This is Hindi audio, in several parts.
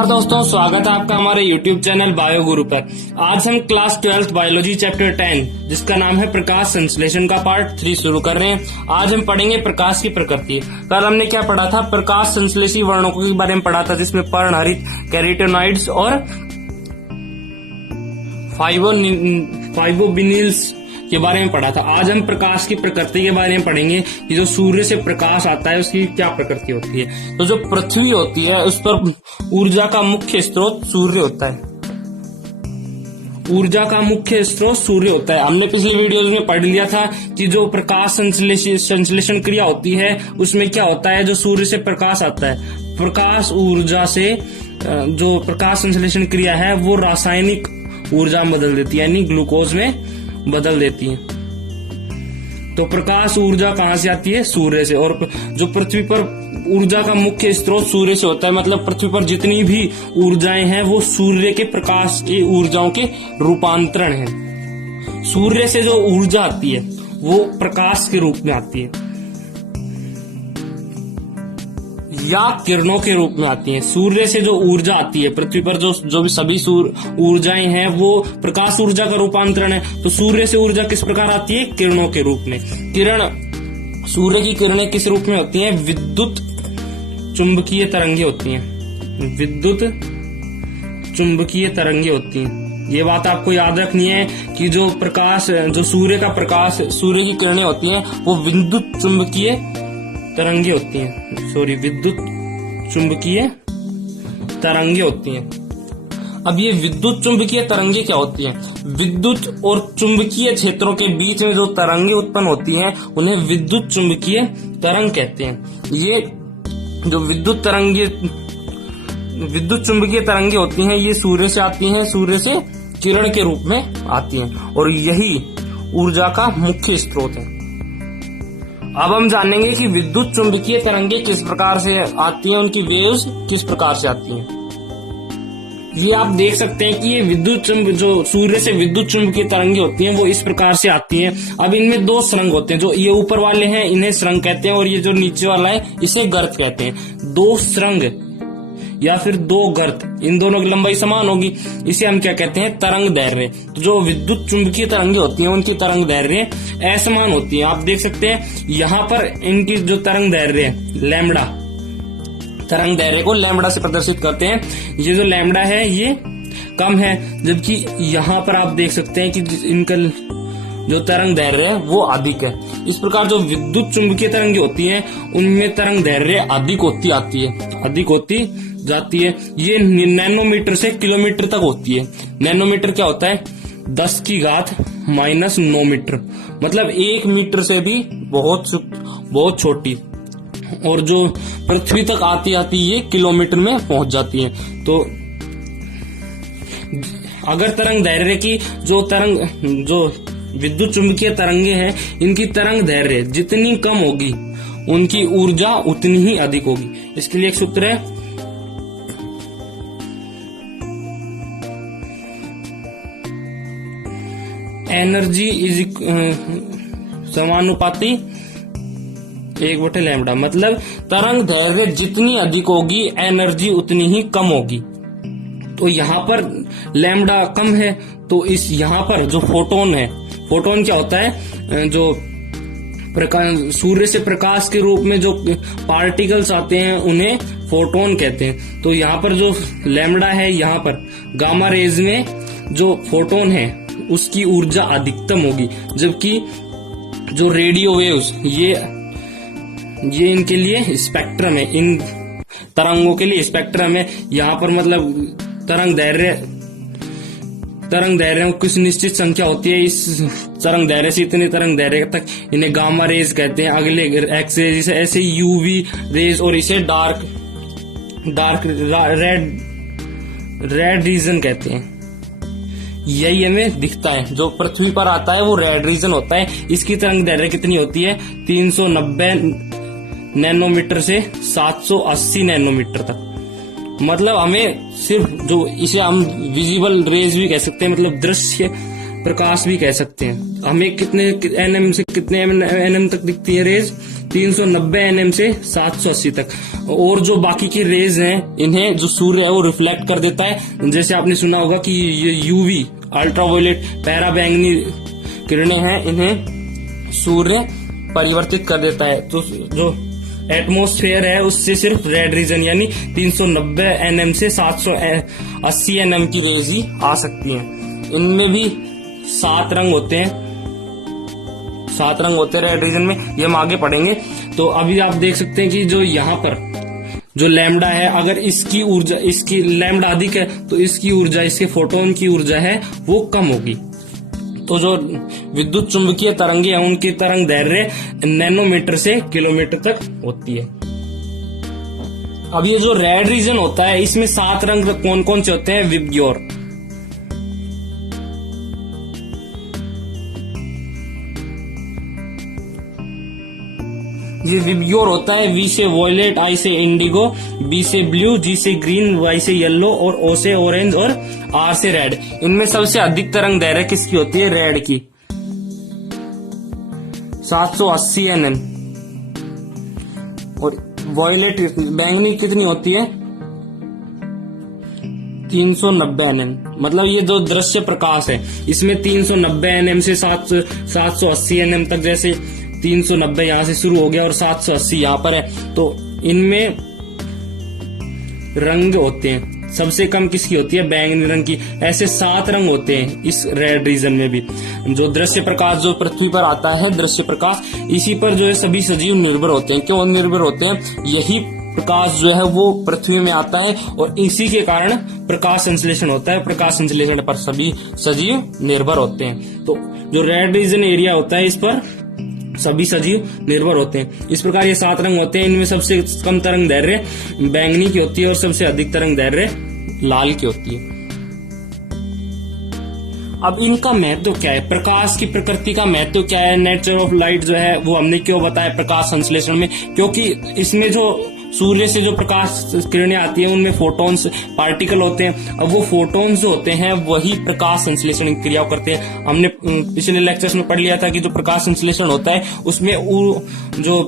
नमस्कार दोस्तों, स्वागत है आपका हमारे YouTube चैनल बायो गुरु पर। आज हम क्लास 12 बायोलॉजी चैप्टर 10 जिसका नाम है प्रकाश संश्लेषण का पार्ट 3 शुरू कर रहे हैं। आज हम पढ़ेंगे प्रकाश की प्रकृति। कल हमने क्या पढ़ा था? प्रकाश संश्लेषी वर्णकों के बारे में पढ़ा था, जिसमें पर्णहरित, कैरोटेनॉइड्स और फाइब्रोबिनिल्स के बारे में पढ़ा था। आज हम प्रकाश की प्रकृति के बारे में पढ़ेंगे कि जो सूर्य से प्रकाश आता है उसकी क्या प्रकृति होती है। तो जो पृथ्वी होती है उस पर ऊर्जा का मुख्य स्रोत सूर्य होता है। ऊर्जा का मुख्य स्रोत सूर्य होता है। हमने पिछले वीडियोस में पढ़ लिया था कि जो प्रकाश संश्लेषण क्रिया होती है उसमें क्या होता है। जो सूर्य से प्रकाश आता है, प्रकाश ऊर्जा से जो प्रकाश संश्लेषण क्रिया है वो रासायनिक ऊर्जा में बदल देती है, यानी ग्लूकोज में बदल देती है। तो प्रकाश ऊर्जा कहां से आती है? सूर्य से। और जो पृथ्वी पर ऊर्जा का मुख्य स्रोत सूर्य से होता है, मतलब पृथ्वी पर जितनी भी ऊर्जाएं हैं वो सूर्य के प्रकाश की ऊर्जाओं के रूपांतरण है। सूर्य से जो ऊर्जा आती है वो प्रकाश के रूप में आती है या किरणों के रूप में आती है। सूर्य से जो ऊर्जा आती है, पृथ्वी पर जो भी सभी ऊर्जाएं हैं वो प्रकाश ऊर्जा का रूपांतरण है। तो सूर्य से ऊर्जा किस प्रकार आती है? किरणों के रूप में। सूर्य की किरणें किस रूप में होती हैं? विद्युत चुंबकीय तरंगे होती हैं। विद्युत चुंबकीय तरंगे होती हैं। ये बात आपको याद रखनी है कि जो सूर्य का प्रकाश, सूर्य की किरणें होती हैं वो विद्युत चुंबकीय तरंगे होती हैं। विद्युत चुंबकीय तरंगे होती हैं। अब ये विद्युत चुंबकीय तरंगे क्या होती हैं? विद्युत और चुंबकीय क्षेत्रों के बीच में जो तरंगे उत्पन्न होती हैं उन्हें विद्युत चुंबकीय तरंग कहते हैं। ये जो विद्युत चुंबकीय तरंगे होती हैं ये सूर्य से आती हैं, सूर्य से किरण के रूप में आती हैं और यही ऊर्जा का मुख्य स्रोत है। अब हम जानेंगे कि विद्युत चुंबकीय तरंगे किस प्रकार से आती हैं, उनकी वेव्स किस प्रकार से आती हैं। ये आप देख सकते हैं कि ये जो सूर्य से विद्युत चुंबकीय तरंगे होती हैं वो इस प्रकार से आती हैं। अब इनमें दो स्रंग होते हैं, जो ये ऊपर वाले हैं इन्हें स्रंग कहते हैं और ये जो नीचे वाला है इसे गर्त कहते हैं। दो स्रंग या फिर दो गर्त, इन दोनों की लंबाई समान होगी, इसे हम क्या कहते हैं? तरंग दैर्घ्य। तो जो विद्युत चुंबकीय तरंगे होती हैं उनकी तरंग दैर्घ्य असमान होती है। आप देख सकते हैं यहाँ पर इनकी जो तरंग दैर्घ्य है लैम्बडा, तरंग दैर्घ्य को लैम्बडा से प्रदर्शित करते हैं। ये जो लैम्बडा है ये कम है, जबकि यहाँ पर आप देख सकते हैं कि इनका जो तरंग दैर्घ्य है वो अधिक है। इस प्रकार जो विद्युत चुंबकीय तरंगे होती हैं उनमें तरंग दैर्घ्य अधिक होती जाती है। ये नैनोमीटर से किलोमीटर तक होती है। नैनोमीटर क्या होता है? 10⁻⁻⁹ मीटर, मतलब 1 मीटर से भी बहुत छोटी। और जो पृथ्वी तक आती ये किलोमीटर में पहुंच जाती है। तो अगर तरंग दैर्घ्य की जो विद्युत चुंबकीय तरंगे हैं इनकी तरंग दैर्घ्य जितनी कम होगी उनकी ऊर्जा उतनी ही अधिक होगी। इसके लिए एक सूत्र है, एनर्जी इज समानुपाती 1/λ। मतलब तरंग दैर्घ्य जितनी अधिक होगी एनर्जी उतनी ही कम होगी। तो यहाँ पर लैम्बडा कम है, तो यहाँ पर जो फोटोन है, फोटोन क्या होता है? जो सूर्य से प्रकाश के रूप में जो पार्टिकल्स आते हैं उन्हें फोटोन कहते हैं। तो यहाँ पर जो लैम्बडा है, यहाँ पर गामा रेज में जो फोटोन है उसकी ऊर्जा अधिकतम होगी, जबकि जो रेडियो वेव्स ये इनके लिए स्पेक्ट्रम है, इन तरंगों के लिए स्पेक्ट्रम है। यहाँ पर मतलब तरंग दैर्घ्य कुछ निश्चित संख्या होती है। इस तरंग दैर्घ्य से इतने तरंग दैर्घ्य तक इन्हें गामा रेज कहते हैं। अगले एक्स रेज, ऐसे यूवी रेज, और इसे डार्क रेड रीजन कहते हैं। यही हमें दिखता है, जो पृथ्वी पर आता है वो रेड रीजन होता है। इसकी तरंग दैर्घ्य कितनी होती है? 390 नैनोमीटर से 780 नैनोमीटर तक। मतलब हमें सिर्फ जो इसे हम विजिबल रेज भी कह सकते हैं, मतलब दृश्य प्रकाश भी कह सकते हैं। हमें कितने एनएम से कितने एनएम तक दिखती है रेज? 390 nm से 780 तक। और जो बाकी की रेज हैं इन्हें जो सूर्य है वो रिफ्लेक्ट कर देता है। जैसे आपने सुना होगा कि ये यूवी अल्ट्रावायलेट पैराबैंगनी किरणें हैं, इन्हें सूर्य परिवर्तित कर देता है। तो जो एटमॉस्फेयर है उससे सिर्फ रेड रीजन यानी 390 nm से 780 nm की रेज ही आ सकती हैं। इनमें भी 7 रंग होते हैं, 7 रंग होते हैं रेड रीजन में, ये हम आगे पढ़ेंगे। तो अभी आप देख सकते हैं कि जो यहाँ पर जो लैम्डा है, अगर इसकी ऊर्जा, इसकी लैम्डा अधिक है तो इसकी ऊर्जा, इसके फोटोन की ऊर्जा है वो कम होगी। तो जो विद्युत चुंबकीय तरंगे हैं उनकी तरंग दैर्घ्य नैनोमीटर से किलोमीटर तक होती है। अब ये जो रेड रीजन होता है इसमें 7 रंग कौन कौन से होते हैं? विबग्योर, ये विबग्योर होता है। वी से वॉयलेट, आई से इंडिगो, बी से ब्लू, जी से ग्रीन, वाई से येलो और ओ से ऑरेंज और आर से रेड। इनमें सबसे अधिक तरंग दैर्घ्य किसकी होती है? रेड की, 780 nm। और वॉयलेट बैंगनी कितनी होती है? 390 nm। मतलब ये जो दृश्य प्रकाश है इसमें 390 nm से 780 nm तक, जैसे 390 यहां से शुरू हो गया और 780 यहां पर है, तो इनमें रंग होते हैं। सबसे कम किसकी होती है? बैंगनी रंग की। ऐसे 7 रंग होते हैं इस रेड रीजन में भी। जो दृश्य प्रकाश जो पृथ्वी पर आता है, दृश्य प्रकाश, इसी पर जो है सभी सजीव निर्भर होते हैं। क्यों निर्भर होते हैं? यही प्रकाश जो है वो पृथ्वी में आता है और इसी के कारण प्रकाश संश्लेषण होता है। प्रकाश संश्लेषण पर सभी सजीव निर्भर होते हैं। तो जो रेड रीजन एरिया होता है इस पर सभी सजीव निर्भर होते हैं। इस प्रकार ये 7 रंग होते हैं। इनमें सबसे कम तरंग दैर्घ्य बैंगनी की होती है और सबसे अधिक तरंग दैर्घ्य लाल की होती है। अब इनका महत्व क्या है? प्रकाश की प्रकृति का महत्व क्या है? नेचर ऑफ लाइट जो है वो हमने क्यों बताया प्रकाश संश्लेषण में? क्योंकि इसमें जो सूर्य से जो प्रकाश किरणें आती हैं उनमें फोटॉन्स पार्टिकल होते हैं। अब वो फोटॉन्स जो होते हैं वही प्रकाश संश्लेषण की क्रिया करते हैं। हमने पिछले लेक्चर्स में पढ़ लिया था कि जो प्रकाश संश्लेषण होता है उसमें जो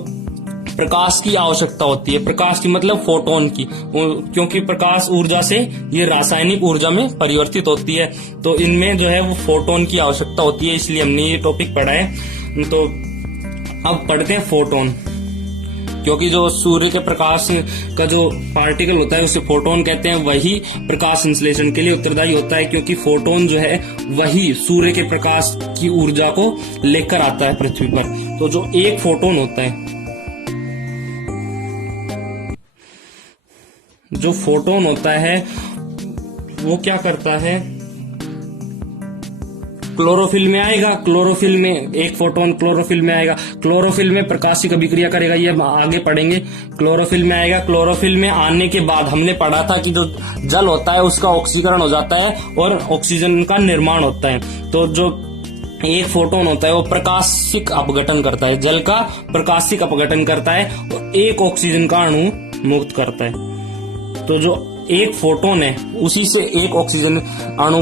प्रकाश की आवश्यकता होती है, प्रकाश की मतलब फोटोन की, क्योंकि प्रकाश ऊर्जा से ये रासायनिक ऊर्जा में परिवर्तित होती है, तो इनमें जो है वो फोटोन की आवश्यकता होती है, इसलिए हमने ये टॉपिक पढ़ा है। तो अब पढ़ते हैं फोटोन, क्योंकि जो सूर्य के प्रकाश का जो पार्टिकल होता है उसे फोटोन कहते हैं, वही प्रकाश संश्लेषण के लिए उत्तरदायी होता है, क्योंकि फोटोन जो है वही सूर्य के प्रकाश की ऊर्जा को लेकर आता है पृथ्वी पर। तो जो एक फोटोन होता है, जो फोटोन होता है वो क्या करता है? क्लोरोफिल में आएगा, क्लोरोफिल में एक फोटोन क्लोरोफिल में आएगा, क्लोरोफिल में प्रकाशिक अभिक्रिया करेगा, ये हम आगे पढ़ेंगे। क्लोरोफिल में आएगा, क्लोरोफिल में आने के बाद हमने पढ़ा था कि जो जल होता है उसका ऑक्सीकरण हो जाता है और ऑक्सीजन का निर्माण होता है। तो जो एक फोटोन होता है वो प्रकाशिक अपघटन करता है, जल का प्रकाशिक अपघटन करता है और एक ऑक्सीजन का अणु मुक्त करता है। तो जो एक फोटोन है उसी से एक ऑक्सीजन अणु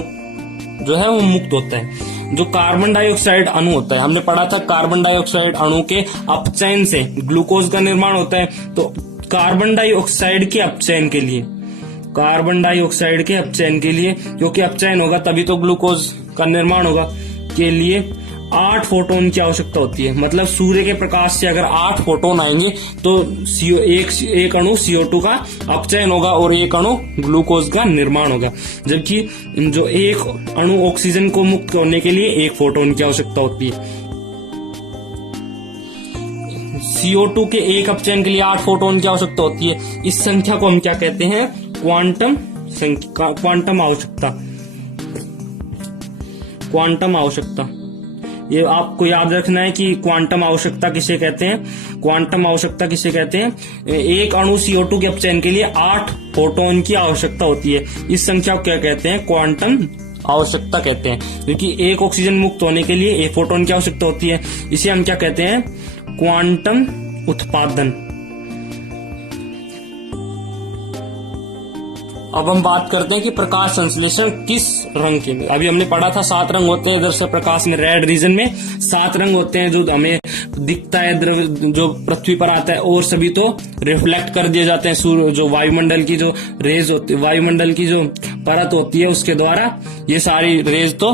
जो है वो मुक्त होता है। जो कार्बन डाइऑक्साइड अणु होता है, हमने पढ़ा था कार्बन डाइऑक्साइड अणु के अपचयन से ग्लूकोज का निर्माण होता है। तो कार्बन डाइऑक्साइड के अपचयन के लिए, कार्बन डाइऑक्साइड के अपचयन के लिए, क्योंकि अपचयन होगा तभी तो ग्लूकोज का निर्माण होगा, के लिए 8 फोटोन की आवश्यकता होती है। मतलब सूर्य के प्रकाश से अगर 8 फोटोन आएंगे तो एक अणु CO2 का अपचयन होगा और एक अणु ग्लूकोज का निर्माण होगा, जबकि जो एक अणु ऑक्सीजन को मुक्त करने के लिए 1 फोटोन की आवश्यकता होती है। CO2 के एक अपचयन के लिए 8 फोटोन की आवश्यकता होती है। इस संख्या को हम क्या कहते हैं? क्वांटम संख्या, क्वांटम आवश्यकता, क्वांटम आवश्यकता। ये आपको याद रखना है कि क्वांटम आवश्यकता किसे कहते हैं। क्वांटम आवश्यकता किसे कहते हैं? एक अणु CO2 के अपचयन के लिए 8 फोटोन की आवश्यकता होती है। इस संख्या को क्या कहते हैं? क्वांटम आवश्यकता कहते हैं, क्योंकि एक ऑक्सीजन मुक्त होने के लिए 1 फोटोन की आवश्यकता होती है। इसे हम क्या कहते हैं? क्वांटम उत्पादन। अब हम बात करते हैं कि प्रकाश संश्लेषण किस रंग के, अभी हमने पढ़ा था 7 रंग होते हैं दृश्य प्रकाश में, रेड रीजन में 7 रंग होते हैं जो हमें दिखता है, द्रव्य जो पृथ्वी पर आता है, और सभी तो रिफ्लेक्ट कर दिए जाते हैं सूर्य, जो वायुमंडल की जो रेज होती है, वायुमंडल की जो परत होती है उसके द्वारा ये सारी रेज तो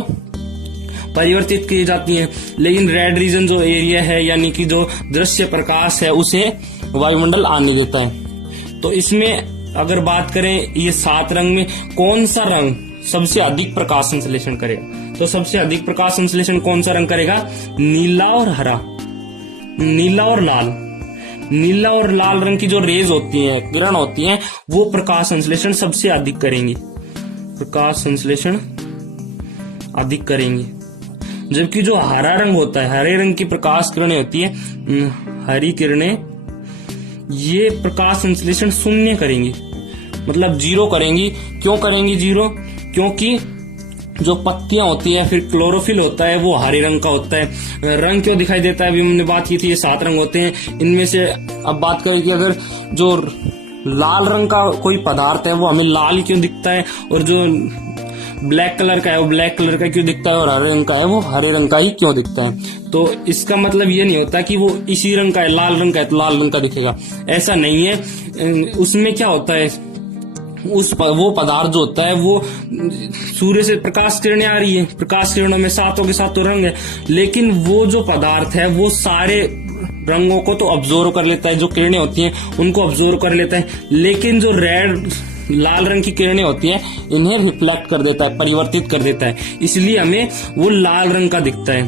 परिवर्तित की जाती हैं। लेकिन रेड रीजन जो एरिया है यानी कि जो दृश्य प्रकाश है उसे वायुमंडल आने देता है। तो इसमें अगर बात करें ये 7 रंग में कौन सा रंग सबसे अधिक प्रकाश संश्लेषण करेगा, तो सबसे अधिक प्रकाश संश्लेषण कौन सा रंग करेगा? नीला और हरा, नीला और लाल। नीला और लाल रंग की जो रेज होती हैं, किरण होती हैं, वो प्रकाश संश्लेषण सबसे अधिक करेंगी, प्रकाश संश्लेषण अधिक करेंगी। जबकि जो हरा रंग होता है, हरे रंग की प्रकाश किरणें होती है, हरी किरणें, ये प्रकाश संश्लेषण शून्य करेंगी, मतलब 0 करेंगी। क्यों करेंगी 0? क्योंकि जो पत्तियां होती है, फिर क्लोरोफिल होता है, वो हरे रंग का होता है। रंग क्यों दिखाई देता है? अभी हमने बात की थी ये 7 रंग होते हैं, इनमें से अब बात करें कि अगर जो लाल रंग का कोई पदार्थ है वो हमें लाल क्यों दिखता है, और जो ब्लैक कलर का है वो ब्लैक कलर का क्यों दिखता है, और हरे रंग का है वो हरे रंग का ही क्यों दिखता है। तो इसका मतलब ये नहीं होता कि वो इसी रंग का है, लाल रंग का है तो लाल रंग का दिखेगा, ऐसा नहीं है। उसमें क्या होता है, वो पदार्थ जो होता है वो सूर्य से प्रकाश किरणें आ रही है, प्रकाश किरणों में सातों के सातों रंग है, लेकिन वो जो पदार्थ है वो सारे रंगों को तो ऑब्जर्व कर लेता है, जो किरणें होती हैं उनको ऑब्जर्व कर लेता है, लेकिन जो लाल रंग की किरणें होती हैं इन्हें रिफ्लेक्ट कर देता है, परिवर्तित कर देता है, इसलिए हमें वो लाल रंग का दिखता है।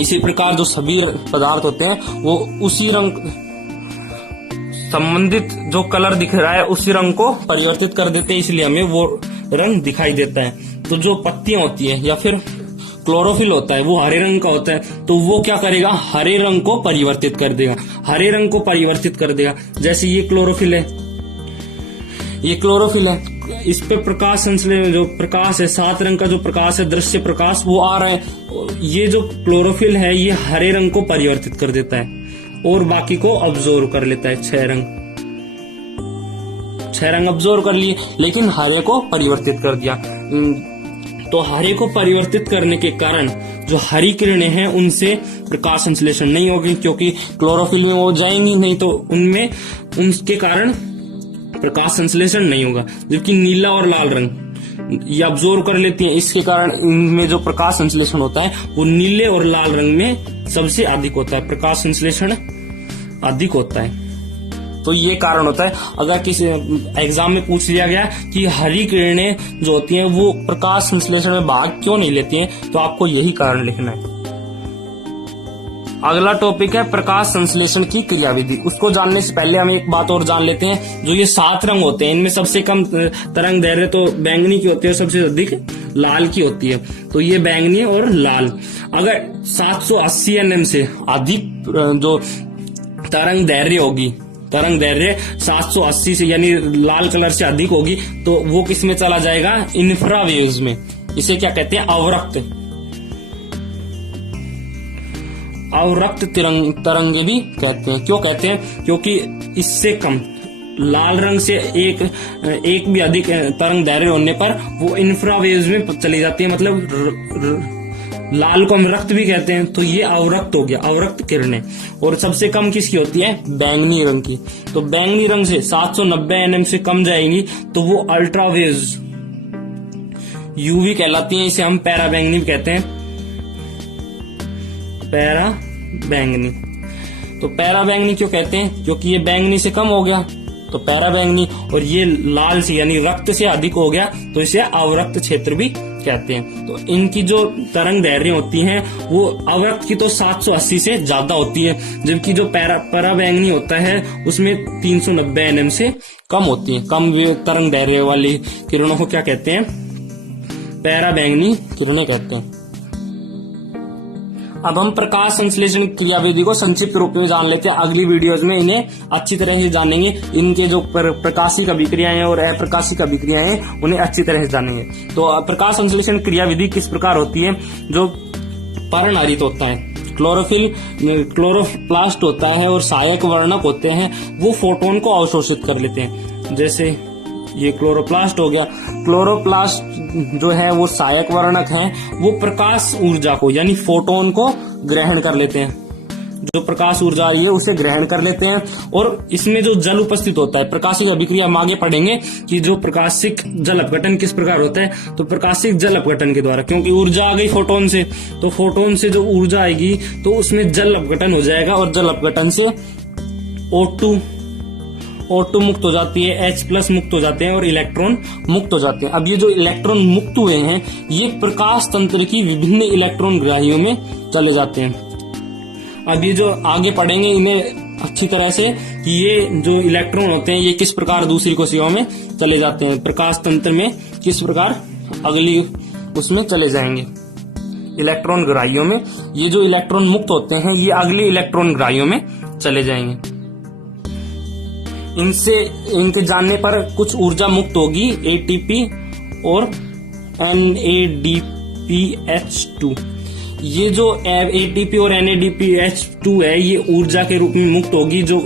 इसी प्रकार जो सभी पदार्थ होते हैं वो उसी रंग संबंधित जो कलर दिख रहा है उसी रंग को परिवर्तित कर देते हैं, इसलिए हमें वो रंग दिखाई देता है। तो जो पत्तियां होती है या फिर क्लोरोफिल होता है वो हरे रंग का होता है, तो वो क्या करेगा, हरे रंग को परिवर्तित कर देगा, हरे रंग को परिवर्तित कर देगा। जैसे ये क्लोरोफिल है, ये क्लोरोफिल है, इस पे प्रकाश संश्लेषण जो प्रकाश है, 7 रंग का जो प्रकाश है, दृश्य प्रकाश, वो आ रहा है। ये जो क्लोरोफिल है ये हरे रंग को परिवर्तित कर देता है और बाकी को ऑब्जर्व कर लेता है। 6 रंग ऑब्जर्व कर लिए, लेकिन हरे को परिवर्तित कर दिया। तो हरे को परिवर्तित करने के कारण जो हरी किरणें हैं उनसे प्रकाश संश्लेषण नहीं होगी, क्योंकि क्लोरोफिल में वो जाएंगी नहीं, तो उनमें उनके कारण प्रकाश संश्लेषण नहीं होगा। जबकि नीला और लाल रंग ये ऑब्जर्व कर लेती हैं, इसके कारण इनमें जो प्रकाश संश्लेषण होता है वो नीले और लाल रंग में सबसे अधिक होता है, प्रकाश संश्लेषण अधिक होता है। तो ये कारण होता है। अगर किसी एग्जाम में पूछ लिया गया कि हरी किरणें जो होती हैं वो प्रकाश संश्लेषण में भाग क्यों नहीं लेती हैं, तो आपको यही कारण लिखना है। अगला टॉपिक है प्रकाश संश्लेषण की क्रियाविधि। उसको जानने से पहले हम एक बात और जान लेते हैं। जो ये 7 रंग होते हैं इनमें सबसे कम तरंग दैर्घ्य तो बैंगनी की होती है और सबसे अधिक लाल की होती है। तो ये बैंगनी और लाल। अगर 780 nm से अधिक जो तरंग दैर्घ्य होगी, तरंग दैर्घ्य 780 से यानी लाल कलर से अधिक होगी, तो वो किस में चला जाएगा, इंफ्रावेव्स में। इसे क्या कहते हैं, अवरक्त, अवरक्त तरंगे भी कहते हैं। क्यों कहते हैं, क्योंकि इससे कम लाल रंग से एक भी अधिक तरंग दैर्घ्य होने पर वो इंफ्रावेव्स में चली जाती है, मतलब लाल को हम रक्त भी कहते हैं। तो ये अवरक्त हो गया, अवरक्त किरणें। और सबसे कम किसकी होती है, बैंगनी रंग की। तो बैंगनी रंग से 790 nm से कम जाएंगी तो वो अल्ट्रावेव्स यूवी कहलाती हैं। इसे हम पैरा बैंगनी भी कहते हैं, पैरा बैंगनी। तो पैरा बैंगनी क्यों कहते हैं, क्योंकि ये बैंगनी से कम हो गया तो पैरा बैंगनी, और ये लाल से यानी रक्त से अधिक हो गया तो इसे अवरक्त क्षेत्र भी कहते हैं। तो इनकी जो तरंग दैर्घ्य होती हैं वो अवरक्त की तो 780 से ज्यादा होती है, जबकि जो पैरा बैंगनी होता है उसमें 390 nm से कम होती है। कम तरंग दैर्घ्य वाली किरणों को क्या कहते हैं, पैरा बैंगनी किरणें कहते हैं। अब हम प्रकाश संश्लेषण क्रियाविधि को संक्षिप्त रूप में जान लेते हैं। अगली वीडियोज में इन्हें अच्छी तरह से जानेंगे। इनके जो प्रकाशिक अभिक्रियाएं और अप्रकाशिक अभिक्रियाएं हैं उन्हें अच्छी तरह से जानेंगे। तो प्रकाश संश्लेषण क्रियाविधि किस प्रकार होती है, जो पर्णहरित होता है, क्लोरोप्लास्ट होता है और सहायक वर्णक होते हैं, वो फोटोन को अवशोषित कर लेते हैं। जैसे ये क्लोरोप्लास्ट हो गया। क्लोरोप्लास्ट जो है वो सहायक वर्णक है, वो प्रकाश ऊर्जा को यानी फोटोन को ग्रहण कर लेते हैं। जो प्रकाश ऊर्जा आ रही है उसे ग्रहण कर लेते हैं और इसमें जो जल उपस्थित होता है, प्रकाशिक अभिक्रिया हम आगे पढ़ेंगे कि जो प्रकाशिक जल अपघटन किस प्रकार होता है। तो प्रकाशिक जल अपघटन के द्वारा, क्योंकि ऊर्जा आ गई फोटोन से, तो फोटोन से जो ऊर्जा आएगी तो उसमें जल अपघटन हो जाएगा और जल अपघटन से O2 मुक्त हो जाती है, H+ मुक्त हो जाते हैं और इलेक्ट्रॉन मुक्त हो जाते हैं। अब ये जो इलेक्ट्रॉन मुक्त हुए हैं ये प्रकाश तंत्र की विभिन्न इलेक्ट्रॉन ग्राहियों में चले जाते हैं। अब ये जो आगे पढ़ेंगे इन्हें अच्छी तरह से कि ये जो इलेक्ट्रॉन होते हैं ये किस प्रकार दूसरी कोशिकाओं में चले जाते हैं, प्रकाश तंत्र में किस प्रकार अगली उसमें चले जाएंगे इलेक्ट्रॉन ग्राहियों में। ये जो इलेक्ट्रॉन मुक्त होते हैं ये अगली इलेक्ट्रॉन ग्राहियों में चले जाएंगे। इनके जानने पर कुछ ऊर्जा मुक्त होगी, ATP और NADPH2। ये जो ATP और NADPH2 है ये ऊर्जा के रूप में मुक्त होगी, जो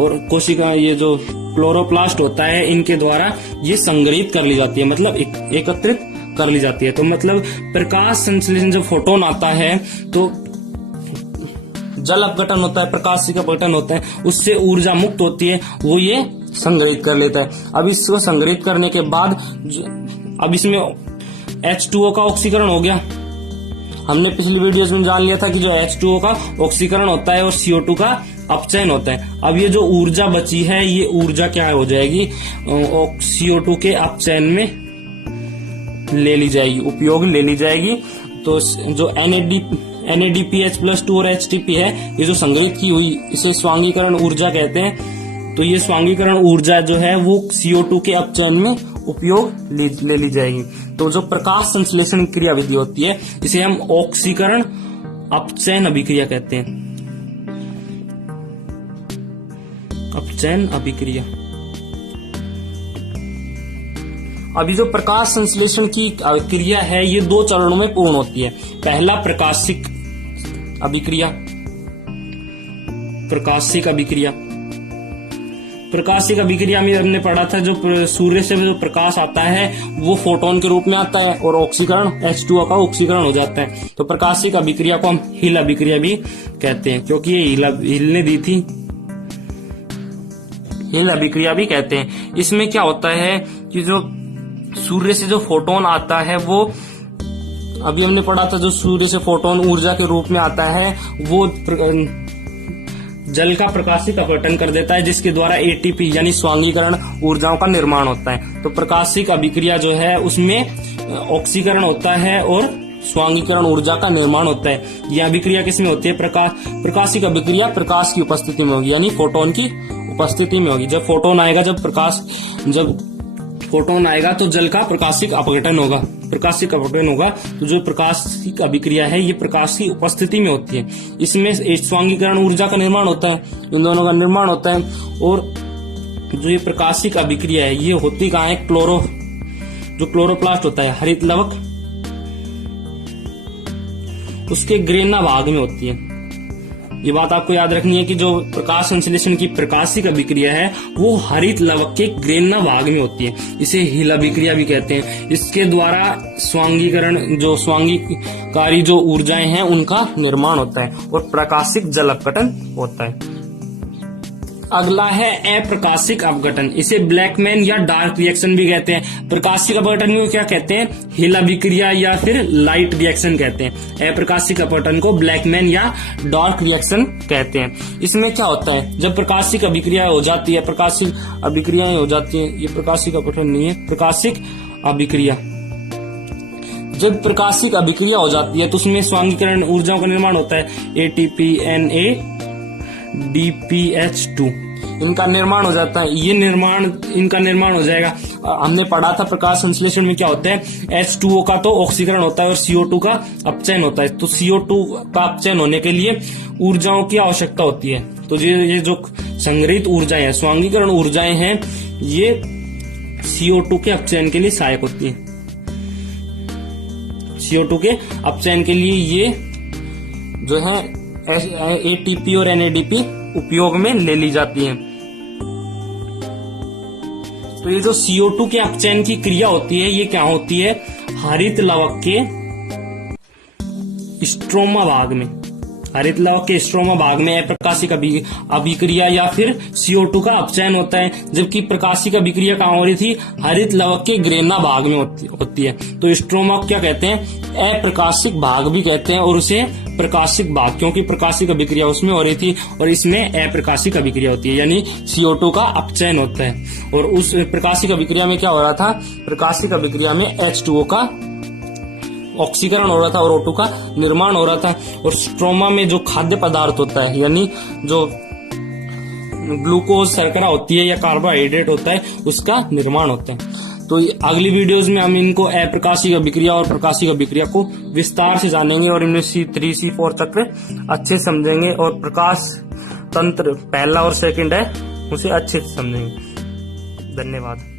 और कोशिका ये जो क्लोरोप्लास्ट होता है इनके द्वारा ये संग्रहित कर ली जाती है, मतलब एकत्रित कर ली जाती है। तो मतलब प्रकाश संश्लेषण जब फोटोन आता है तो जल अपघटन होता है, प्रकाशिक अपघटन होता है, उससे ऊर्जा मुक्त होती है, वो ये संग्रहित कर लेता है। अब इसको संग्रहित करने के बाद अब इसमें H2O का ऑक्सीकरण हो गया। हमने पिछली वीडियोस में जान लिया था कि जो H2O का ऑक्सीकरण होता है और CO2 का अपचयन होता है। अब ये जो ऊर्जा बची है ये ऊर्जा क्या हो जाएगी, CO2 के अपचयन में ले ली जाएगी, उपयोग ले ली जाएगी। तो जो NADPH+2 और HTP है ये जो संग्रहित की हुई इसे स्वांगीकरण ऊर्जा कहते हैं। तो ये स्वांगीकरण ऊर्जा जो है वो CO2 के अपचयन में उपयोग ले ली जाएगी। तो जो प्रकाश संश्लेषण क्रिया विधि होती है इसे हम ऑक्सीकरण अपचयन अभिक्रिया कहते हैं, अपचयन अभिक्रिया। अभी जो प्रकाश संश्लेषण की क्रिया है ये 2 चरणों में पूर्ण होती है। पहला प्रकाशिक अभिक्रिया, प्रकाशिक अभिक्रिया। प्रकाशिक अभिक्रिया में हमने पढ़ा था जो सूर्य से जो प्रकाश आता है वो फोटोन के रूप में आता है और ऑक्सीकरण H2O का ऑक्सीकरण हो जाता है। तो प्रकाशिक अभिक्रिया को हम हिल अभिक्रिया भी कहते हैं, क्योंकि ये हिल ने दी थी, हिल अभिक्रिया भी कहते हैं। इसमें क्या होता है कि जो सूर्य से जो फोटोन आता है वो अभी हमने पढ़ा था, जो सूर्य से फोटोन ऊर्जा के रूप में आता है वो जल का प्रकाशिक अपघटन कर देता है, जिसके द्वारा ATP यानी स्वांगीकरण ऊर्जाओं का निर्माण होता है। तो प्रकाशिक अभिक्रिया जो है उसमें ऑक्सीकरण होता है और स्वांगीकरण ऊर्जा का निर्माण होता है। यह अभिक्रिया किसमें होती है, प्रकाशिक अभिक्रिया प्रकाश की उपस्थिति में होगी, यानी फोटोन की उपस्थिति में होगी। जब फोटोन आएगा, जब फोटोन आएगा तो जल का प्रकाशिक अपघटन होगा, प्रकाशिक अपघटन होगा। तो जो प्रकाशिक अभिक्रिया है ये प्रकाश की उपस्थिति में होती है। इसमें स्वांगीकरण ऊर्जा का निर्माण होता है, इन दोनों का निर्माण होता है। और जो ये प्रकाशिक अभिक्रिया है ये होती कहाँ है, जो क्लोरोप्लास्ट होता है, हरित लवक, उसके ग्रेना भाग में होती है। ये बात आपको याद रखनी है कि जो प्रकाश संश्लेषण की प्रकाशिक अभिक्रिया है वो हरित लवक के ग्रेना भाग में होती है, इसे हिल अभिक्रिया भी कहते हैं। इसके द्वारा स्वांगीकरण, जो स्वांगीकारी जो ऊर्जाएं हैं उनका निर्माण होता है और प्रकाशिक जल अपघटन होता है। अगला है अप्रकाशिक अपघटन, इसे ब्लैकमैन या डार्क रिएक्शन भी कहते हैं। प्रकाशिक अपघटन को क्या कहते हैं, हिल अभिक्रिया या फिर लाइट रिएक्शन कहते हैं। अप्रकाशिक अपघटन को ब्लैकमैन या डार्क रिएक्शन कहते हैं। इसमें क्या होता है, जब प्रकाशिक अभिक्रिया हो जाती है, प्रकाशिक अभिक्रियाएं हो जाती है, ये प्रकाशिक अपघटन नहीं है, प्रकाशिक अभिक्रिया। जब प्रकाशिक अभिक्रिया हो जाती है तो उसमें स्वांगीकरण ऊर्जाओं का निर्माण होता है, ATP, NADPH2 इनका निर्माण हो जाता है। इनका निर्माण हो जाएगा। हमने पढ़ा था प्रकाश संश्लेषण में क्या होता है, H2O का तो ऑक्सीकरण होता है और CO2 का अपचयन होता है। तो CO2 का अपचयन होने के लिए ऊर्जाओं की आवश्यकता होती है। तो ये जो संग्रहित ऊर्जाएं हैं, स्वांगीकरण ऊर्जाएं हैं, ये CO2 के अपचयन के लिए सहायक होती है। CO2 के अपचयन के लिए ये जो है ATP और NADP उपयोग में ले ली जाती है। तो ये जो CO2 के अपचयन की क्रिया होती है, ये क्या होती है, हरित लवक के स्ट्रोमा भाग में, हरित लवक के स्ट्रोमा भाग में अप्रकाशिक अभिक्रिया या फिर CO2 का अपचयन होता है, जबकि प्रकाशिक अभिक्रिया कहाँ हो रही थी, हरित लवक के ग्रेना भाग में होती है। तो स्ट्रोमा को क्या कहते हैं, अप्रकाशिक भाग भी कहते हैं, और उसे प्रकाशिक भाग, क्योंकि प्रकाशिक अभिक्रिया उसमें हो रही थी और इसमें अप्रकाशिक अभिक्रिया होती है, यानी CO2 का अपचयन होता है। और उस प्रकाशिक अभिक्रिया में क्या हो रहा था, प्रकाशिक अभिक्रिया में H2O का ऑक्सीकरण हो रहा था और O2 का निर्माण हो रहा था। और स्ट्रोमा में जो खाद्य पदार्थ होता है, यानी जो ग्लूकोज शर्करा होती है या कार्बोहाइड्रेट होता है, उसका निर्माण होता है। तो अगली वीडियोस में हम इनको अप्रकाशिक अभिक्रिया और प्रकाशिक अभिक्रिया को विस्तार से जानेंगे और इनमें C3 C4 तक अच्छे समझेंगे, और प्रकाश तंत्र पहला और सेकंड है उसे अच्छे से समझेंगे। धन्यवाद।